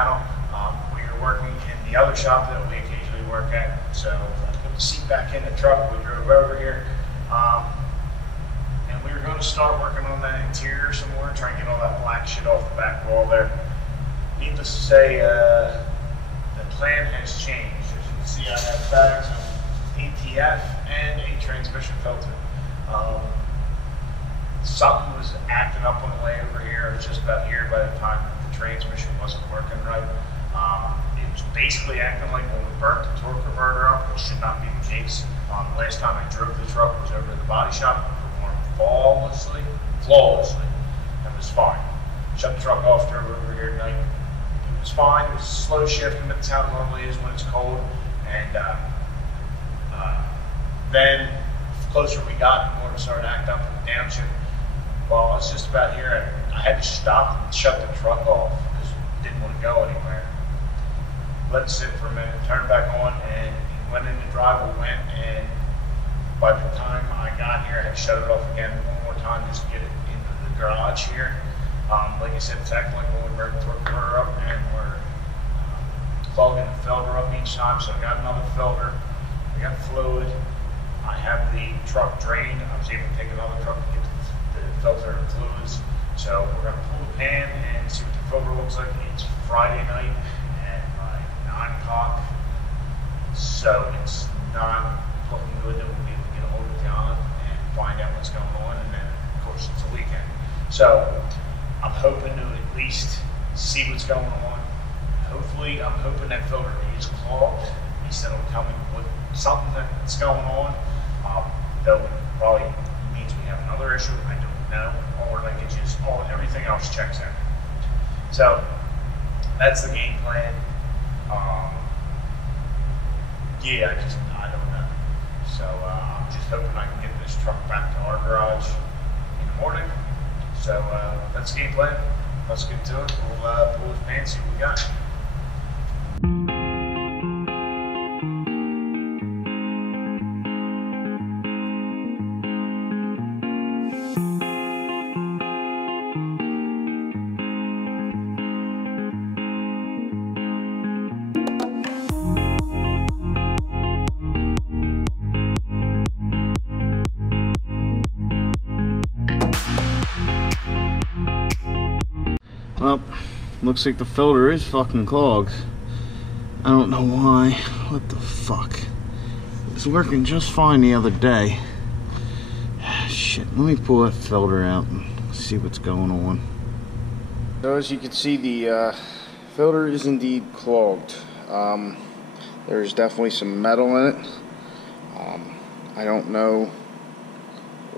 channel. We were working in the other shop that we occasionally work at, so I put the seat back in the truck. We drove over here, and we were going to start working on that interior some more, try and get all that black shit off the back wall there. Needless to say, the plan has changed. As you can see, I have bags of ATF and a transmission filter. Something was acting up on the way over here. It was just about here by the time the transmission wasn't working right. It was basically acting like when we burnt the torque converter up, which should not be the case. Last time I drove the truck was over at the body shop. It performed flawlessly, and was fine. Shut the truck off, drove over here tonight. It was fine. It was slow shifting, but that's how it normally is when it's cold. And then, the closer we got, the more it started acting up in the downshift. Well, it's just about here. I had to stop and shut the truck off because it didn't want to go anywhere. Let it sit for a minute, turn it back on, and it went in the drive. We went, and by the time I got here, I had to shut it off again one more time just to get it into the garage here. Like I said, it's acting like when we burned the torque converter up, and we're clogging the filter up each time. So I got another filter. We got fluid. I have the truck drained. I was able to take another truck to get the filter and fluids. So we're going to pull the pan and see what the filter looks like. It's Friday night at like 9 o'clock. So it's not looking good that we'll be able to get a hold of John and find out what's going on. And then, of course, it's a weekend. So I'm hoping to at least see what's going on. Hopefully, I'm hoping that filter is clogged. He said it'll tell me what something that's going on. Though probably means we have another issue. I don't know. Or like it just everything else checks out. So that's the game plan. Yeah, I don't know. So I'm just hoping I can get this truck back to our garage in the morning. So that's the game plan. Let's get to it. We'll pull his pan, see what we got. Well, looks like the filter is fucking clogged. I don't know why. What the fuck? It was working just fine the other day. Shit, let me pull that filter out and see what's going on. So as you can see, the filter is indeed clogged. There's definitely some metal in it. I don't know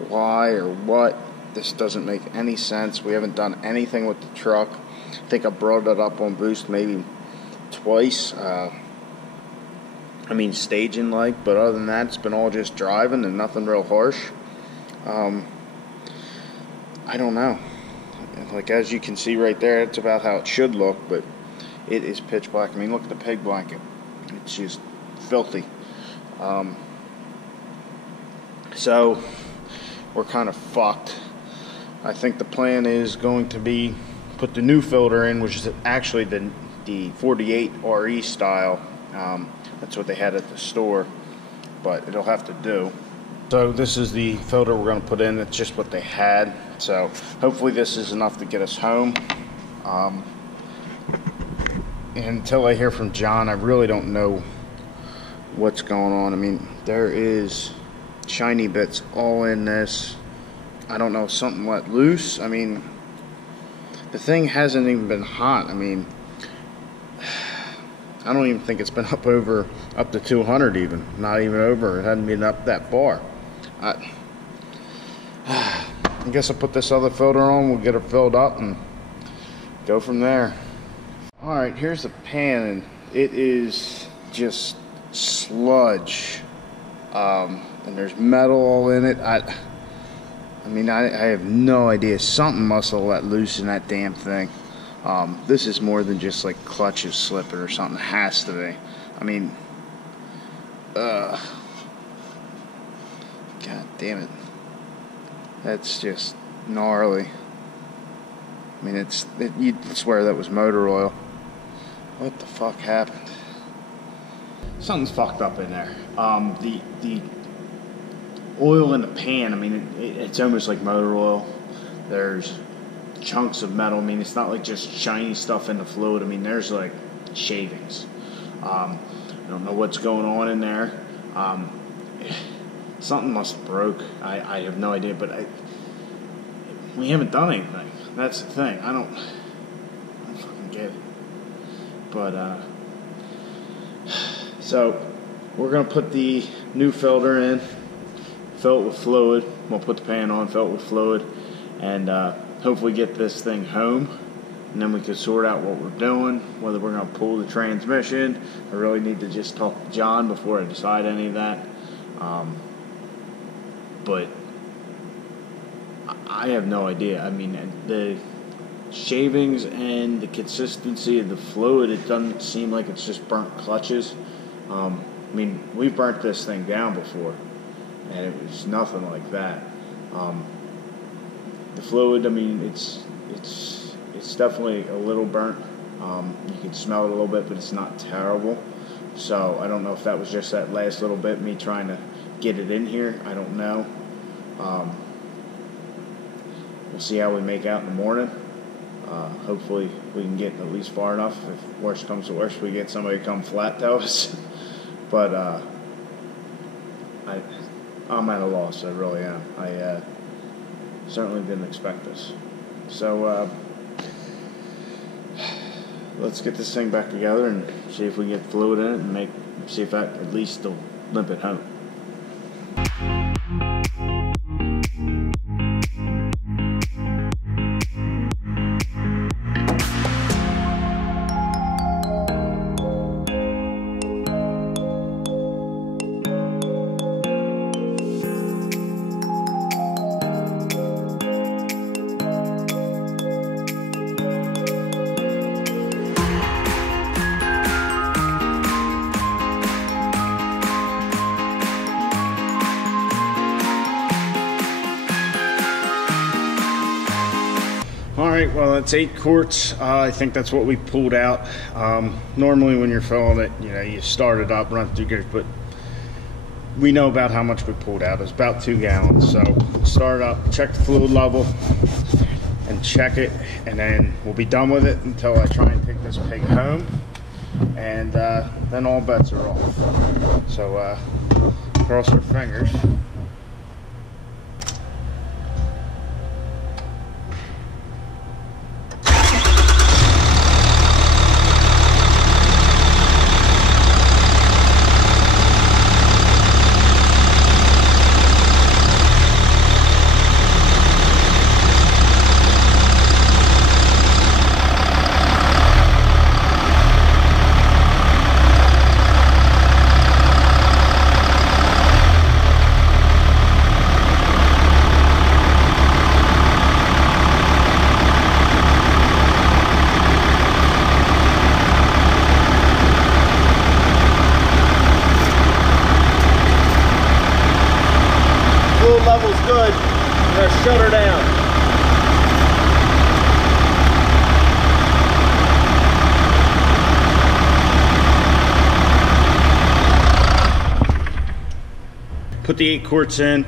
why or what. This doesn't make any sense. We haven't done anything with the truck. I think I brought it up on Boost maybe twice. Staging like, but other than that, it's been all just driving and nothing real harsh. I don't know. Like as you can see right there, it's about how it should look, but it is pitch black. I mean, look at the pig blanket. It's just filthy. So we're kind of fucked. I think the plan is going to be put the new filter in, which is actually the 48 RE style. That's what they had at the store, but it'll have to do. So this is the filter we're going to put in. It's just what they had. So hopefully this is enough to get us home. And until I hear from John, I really don't know what's going on. I mean, there is shiny bits all in this. I don't know, something let loose. I mean, the thing hasn't even been hot. I mean, I don't even think it's been up to 200 even. Not even over. It hadn't been up that far. I guess I'll put this other filter on. We'll get it filled up and go from there. Alright, here's the pan, and it is just sludge. And there's metal all in it. I have no idea. Something must have let loose in that damn thing. This is more than just like clutches slipping or something. It has to be. I mean, God damn it. That's just gnarly. I mean, you'd swear that was motor oil. What the fuck happened? Something's fucked up in there. The oil in the pan, I mean, it's almost like motor oil. There's chunks of metal. I mean, it's not like just shiny stuff in the fluid. I mean, there's like shavings. I don't know what's going on in there. Something must have broke. I have no idea, but we haven't done anything. That's the thing. I don't fucking get it. But, so we're going to put the new filter in, fill it with fluid. We'll put the pan on, fill it with fluid, and hopefully get this thing home. And then we can sort out what we're doing, whether we're going to pull the transmission. I really need to just talk to John before I decide any of that. But I have no idea. I mean, the shavings and the consistency of the fluid, it doesn't seem like it's just burnt clutches. I mean, we've burnt this thing down before, and it was nothing like that. The fluid, I mean, it's definitely a little burnt. You can smell it a little bit, but it's not terrible. So I don't know if that was just that last little bit, me trying to get it in here. I don't know. We'll see how we make out in the morning. Hopefully we can get at least far enough. If worst comes to worst, we get somebody to come flat tow us. But I'm at a loss. I really am. I certainly didn't expect this. So let's get this thing back together and see if we can get fluid in it and see if that at least will limp it home. Alright, well, it's 8 quarts. I think that's what we pulled out. Normally when you're filling it, you start it up, run through gears, but we know about how much we pulled out. It's about 2 gallons. So start it up, check the fluid level, and check it, and then we'll be done with it until I try and take this pig home, and then all bets are off. So cross our fingers. Level's good. I'm going to shut her down. Put the 8 quarts in.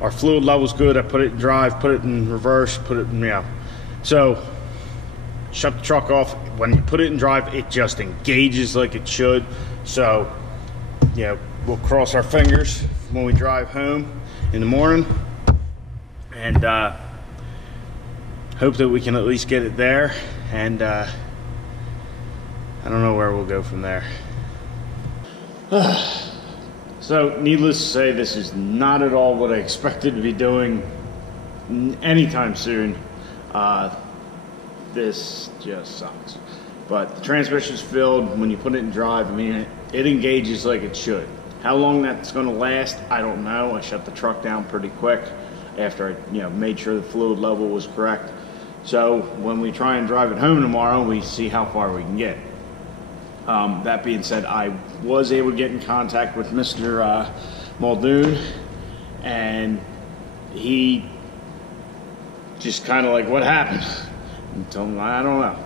Our fluid level's good. I put it in drive, put it in reverse, put it in, So, shut the truck off. When you put it in drive, it just engages like it should. So, we'll cross our fingers when we drive home in the morning, and hope that we can at least get it there, and I don't know where we'll go from there. So needless to say, this is not at all what I expected to be doing anytime soon. This just sucks, but the transmission's filled. When you put it in drive, I mean, it engages like it should. How long that's going to last, I don't know. I shut the truck down pretty quick after I made sure the fluid level was correct. So when we try and drive it home tomorrow, we see how far we can get. That being said, I was able to get in contact with Mr. Muldoon, and he just kind of like, what happened? And told him, I don't know.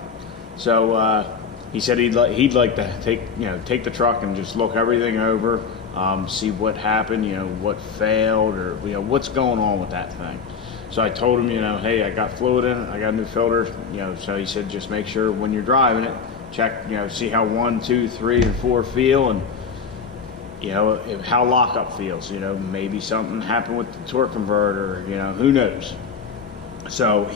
So he said he'd like to take the truck and just look everything over, see what happened, what failed, or what's going on with that thing. So I told him, hey, I got fluid in it, I got a new filter, so he said just make sure when you're driving it, check, see how 1, 2, 3, and 4 feel, and how lockup feels. Maybe something happened with the torque converter, who knows. So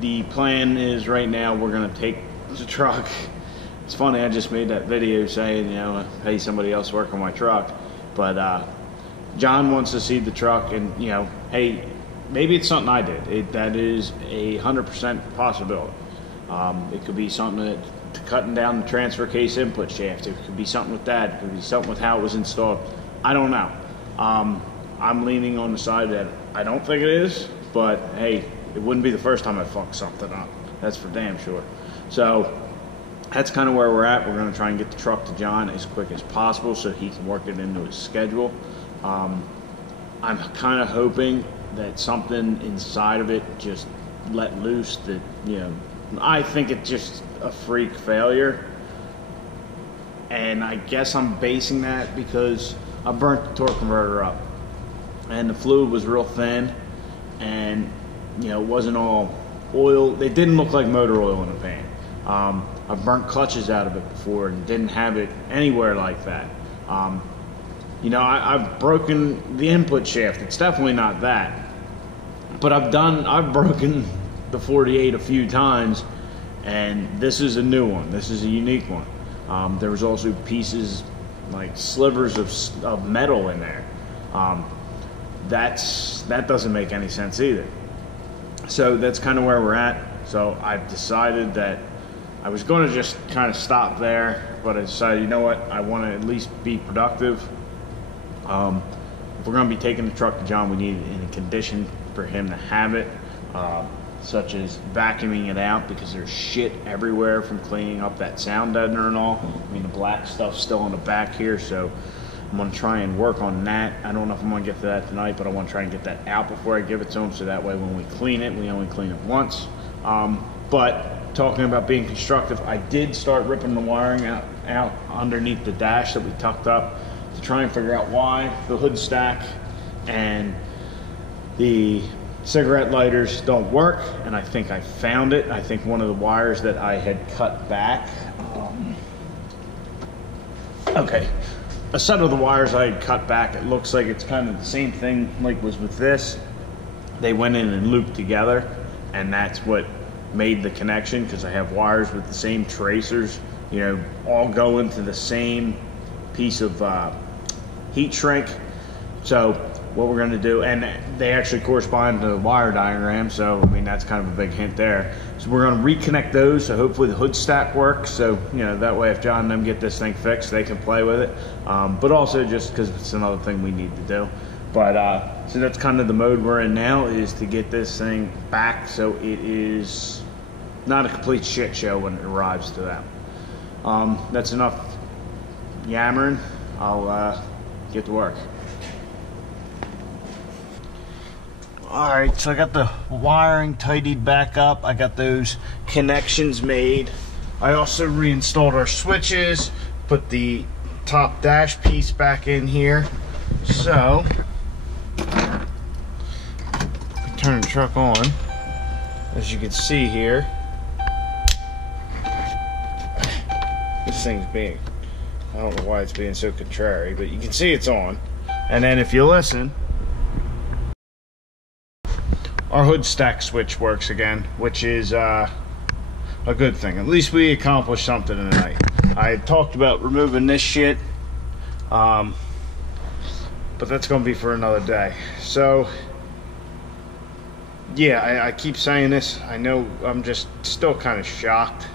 the plan is right now we're gonna take the truck. It's funny, I just made that video saying, hey, somebody else work on my truck, but John wants to see the truck, and hey, maybe it's something I did. That is 100% possibility. It could be something that cutting down the transfer case input shaft. It could be something with that. It could be something with how it was installed. I don't know. I'm leaning on the side that I don't think it is, but hey, it wouldn't be the first time I fucked something up. That's for damn sure. So that's kind of where we're at. We're going to try and get the truck to John as quick as possible so he can work it into his schedule. I'm kind of hoping that something inside of it just let loose, that I think it's just a freak failure, and I guess I'm basing that because I burnt the torque converter up and the fluid was real thin, and it wasn't all oil. It didn't look like motor oil in the pan. I've burnt clutches out of it before and didn't have it anywhere like that. I've broken the input shaft. It's definitely not that, but I've broken the 48 a few times, and this is a new one. This is a unique one. There was also pieces, like slivers of metal in there. That doesn't make any sense either. So that's kind of where we're at. So I've decided that I was going to just kind of stop there, but I decided, you know what, I want to at least be productive. If we're going to be taking the truck to John, we need it in a condition for him to have it, such as vacuuming it out, because there's shit everywhere from cleaning up that sound deadener and all. I mean, the black stuff's still on the back here, so I'm going to try and work on that. I don't know if I'm going to get to that tonight, but I want to try and get that out before I give it to him, so that way when we clean it, we only clean it once. But talking about being constructive, I did start ripping the wiring out underneath the dash that we tucked up to try and figure out why the hood stack and the cigarette lighters don't work, and I think I found it. I think one of the wires that I had cut back, okay, a set of the wires I had cut back, it looks like it's kind of the same thing like was with this. They went in and looped together, and that's what made the connection, because I have wires with the same tracers, all go into the same piece of heat shrink. So what we're going to do, and they actually correspond to the wire diagram, so I mean that's kind of a big hint there. So we're going to reconnect those, so hopefully the hood stack works, so that way if John and them get this thing fixed, they can play with it, but also just because it's another thing we need to do. But so that's kind of the mode we're in now, is to get this thing back so it is not a complete shit show when it arrives to them. That's enough yammering. I'll get to work. Alright, so I got the wiring tidied back up. I got those connections made. I also reinstalled our switches, put the top dash piece back in here. So, turn the truck on. As you can see here, this thing's being, I don't know why it's being so contrary, but you can see it's on. And then if you listen, our hood stack switch works again, which is a good thing. At least we accomplished something tonight. I had talked about removing this shit, but that's going to be for another day. So, yeah, I keep saying this. I know I'm just still kind of shocked.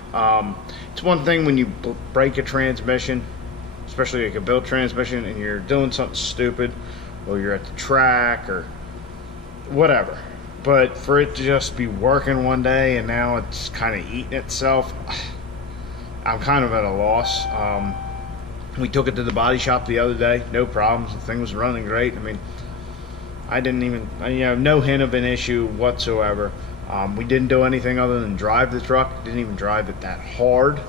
It's one thing when you break a transmission, especially like a built transmission, and you're doing something stupid, or you're at the track, or whatever. But for it to just be working one day and now it's kind of eating itself, I'm kind of at a loss. We took it to the body shop the other day, no problems. The thing was running great. I mean, I didn't even, no hint of an issue whatsoever. We didn't do anything other than drive the truck. Didn't even drive it that hard.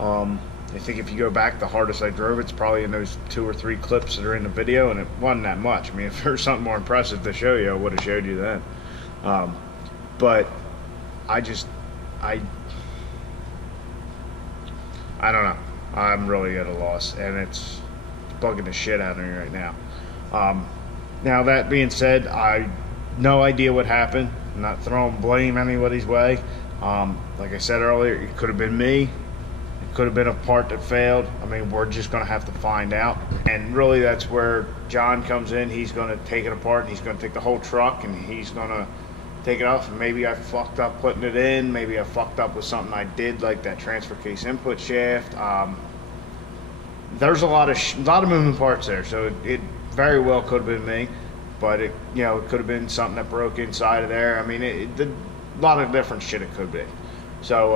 I think if you go back, the hardest I drove, it's probably in those 2 or 3 clips that are in the video, and it wasn't that much. I mean, if there's something more impressive to show you, I would have showed you then. But I don't know. I'm really at a loss, and it's bugging the shit out of me right now. Now, that being said, I no idea what happened. I'm not throwing blame anybody's way. Like I said earlier, it could have been me. It could have been a part that failed. I mean, we're just going to have to find out. And really, that's where John comes in. He's going to take it apart, and he's going to take the whole truck, and he's going to take it off. And maybe I fucked up putting it in. Maybe I fucked up with something I did, like that transfer case input shaft. There's a lot of moving parts there, so it very well could have been me. But it could have been something that broke inside of there. I mean, a lot of different shit it could be. So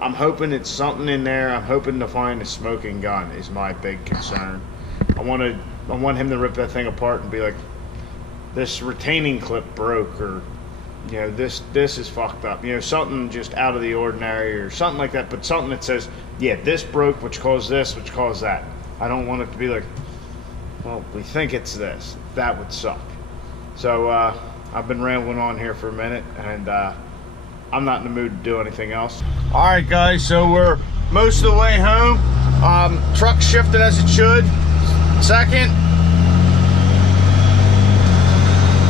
I'm hoping it's something in there. I'm hoping to find a smoking gun is my big concern. I want him to rip that thing apart and be like, this retaining clip broke, or this is fucked up. Something just out of the ordinary or something like that. But something that says, yeah, this broke, which caused this, which caused that. I don't want it to be like, well, we think it's this. That would suck. So I've been rambling on here for a minute, and I'm not in the mood to do anything else. All right, guys, so we're most of the way home. Truck's shifting as it should. Second.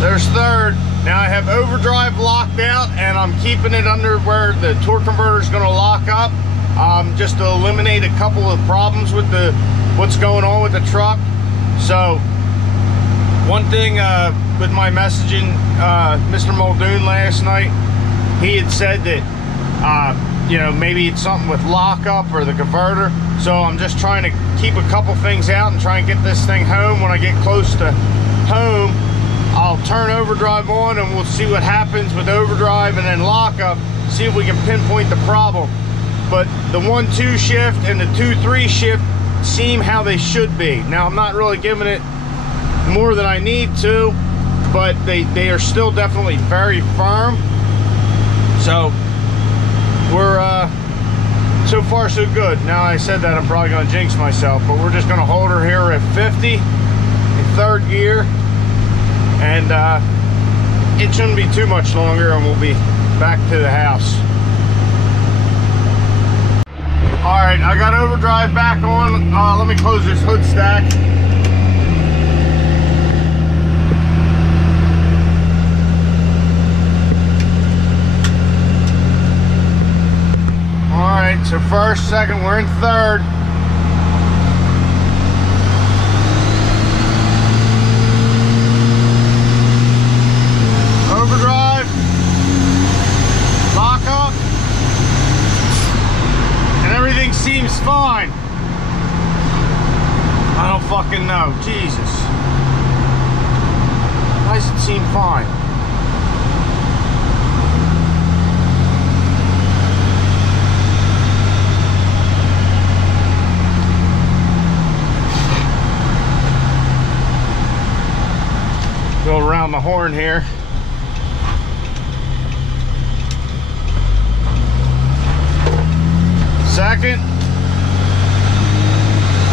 There's third. Now I have overdrive locked out, and I'm keeping it under where the torque converter is going to lock up, just to eliminate a couple of problems with what's going on with the truck. So one thing with my messaging, Mr. Muldoon last night, he had said that maybe it's something with lockup or the converter. So I'm just trying to keep a couple things out and try and get this thing home. When I get close to home, I'll turn overdrive on, and we'll see what happens with overdrive and then lockup, see if we can pinpoint the problem. But the 1-2 shift and the 2-3 shift seem how they should be. Now, I'm not really giving it more than I need to, but they are still definitely very firm. So we're so far so good. Now I said that, I'm probably going to jinx myself, but we're just going to hold her here at 50 in third gear, and it shouldn't be too much longer, and we'll be back to the house. All right, I got overdrive back on. Let me close this hood stack. All right, so first, second, we're in third. Overdrive, lock up, and everything seems fine. I don't fucking know, Jesus. Why does it seem fine? Go around the horn here. Second,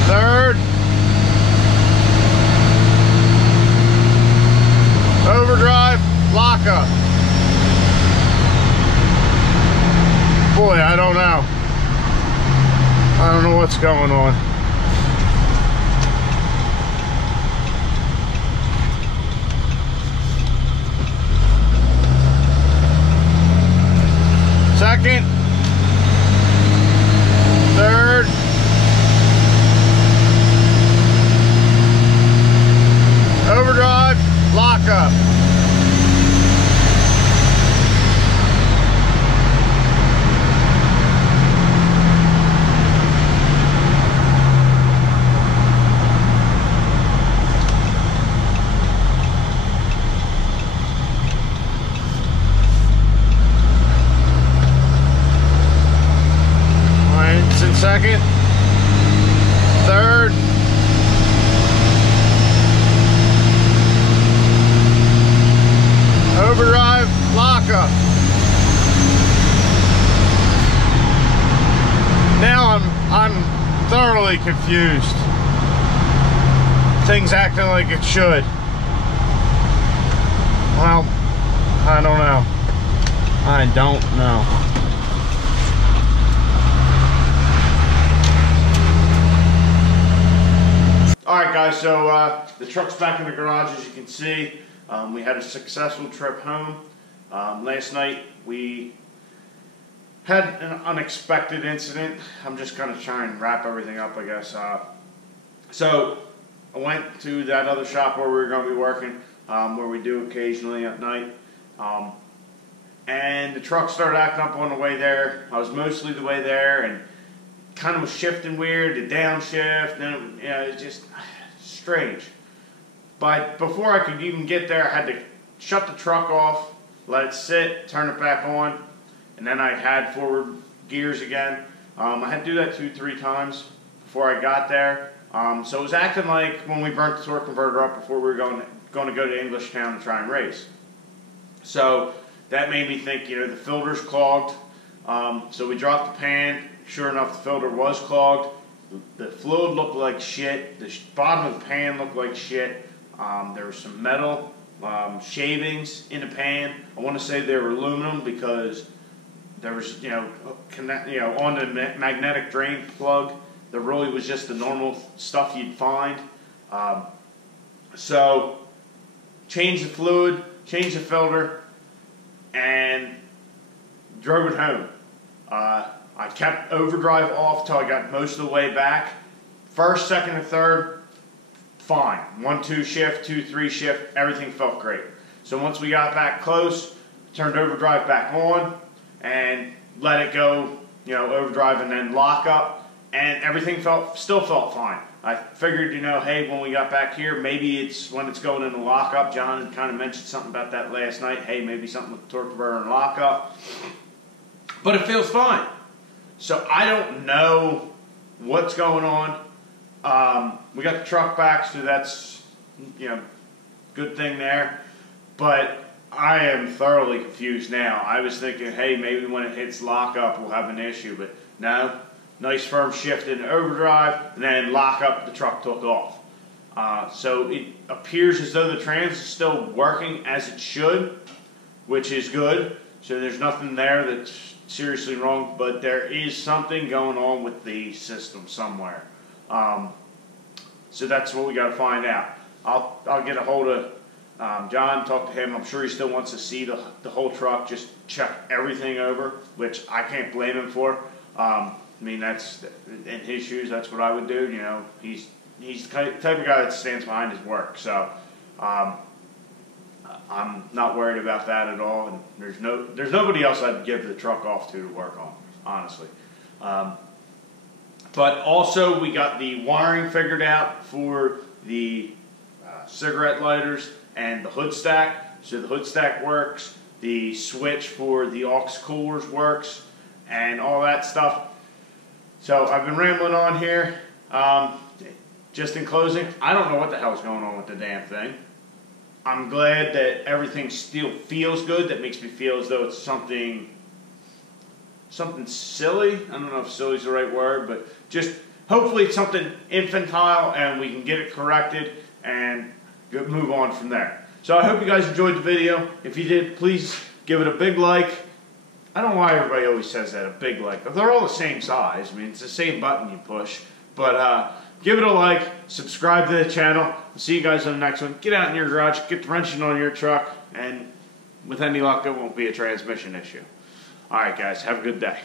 third, overdrive, lockup. Boy, I don't know. I don't know what's going on. Second, third, overdrive, lockup. Second, third, overdrive, lockup. thoroughly confused. Things acting like it should. Well, I don't know. I don't know. Alright guys, so the truck's back in the garage as you can see. We had a successful trip home. Last night we had an unexpected incident. I'm just going to try and wrap everything up, I guess. So I went to that other shop where we were going to be working, where we do occasionally at night. And the truck started acting up on the way there. I was mostly the way there and kind of was shifting weird, the downshift, and you know, it's just strange. But before I could even get there, I had to shut the truck off, let it sit, turn it back on, and then I had forward gears again. I had to do that 2-3 times before I got there. So it was acting like when we burnt the torque converter up before we were going to go to Englishtown to try and race. So that made me think, you know, the filter's clogged. So we dropped the pan. Sure enough, the filter was clogged. The fluid looked like shit. The bottom of the pan looked like shit. There was some metal shavings in the pan. I want to say they were aluminum because there was, on the magnetic drain plug, there really was just the normal stuff you'd find. So changed the fluid, changed the filter, and drove it home. I kept overdrive off till I got most of the way back. First, second, and third, fine. 1-2 shift, 2-3 shift, everything felt great. So once we got back close, turned overdrive back on and let it go, overdrive and then lock up, and everything still felt fine. I figured, hey, when we got back here, maybe it's when it's going into lockup. John had kind of mentioned something about that last night. Hey, maybe something with the torque converter and lockup. But it feels fine. So I don't know what's going on. We got the truck back, so that's, good thing there. But I am thoroughly confused now. I was thinking, hey, maybe when it hits lockup, we'll have an issue. But no, nice firm shift in overdrive, and then lockup, the truck took off. So it appears as though the trans is still working as it should, which is good. So there's nothing there that's seriously wrong, but there is something going on with the system somewhere. So that's what we got to find out. I'll get a hold of John, talk to him. I'm sure he still wants to see the whole truck, just check everything over, which I can't blame him for. I mean, that's in his shoes. That's what I would do. He's the type of guy that stands behind his work. So I'm not worried about that at all. And there's nobody else I'd give the truck off to work on, honestly. But also we got the wiring figured out for the cigarette lighters and the hood stack. So the hood stack works. The switch for the aux coolers works, and all that stuff. So I've been rambling on here. Just in closing, I don't know what the hell's going on with the damn thing. I'm glad that everything still feels good. That makes me feel as though it's something silly. I don't know if silly is the right word, but just hopefully it's something infantile and we can get it corrected and move on from there. So I hope you guys enjoyed the video. If you did, please give it a big like. I don't know why everybody always says that, a big like. But they're all the same size. I mean, it's the same button you push. But give it a like, subscribe to the channel. I'll see you guys on the next one. Get out in your garage, get the wrenching on your truck, and with any luck, it won't be a transmission issue. Alright guys, have a good day.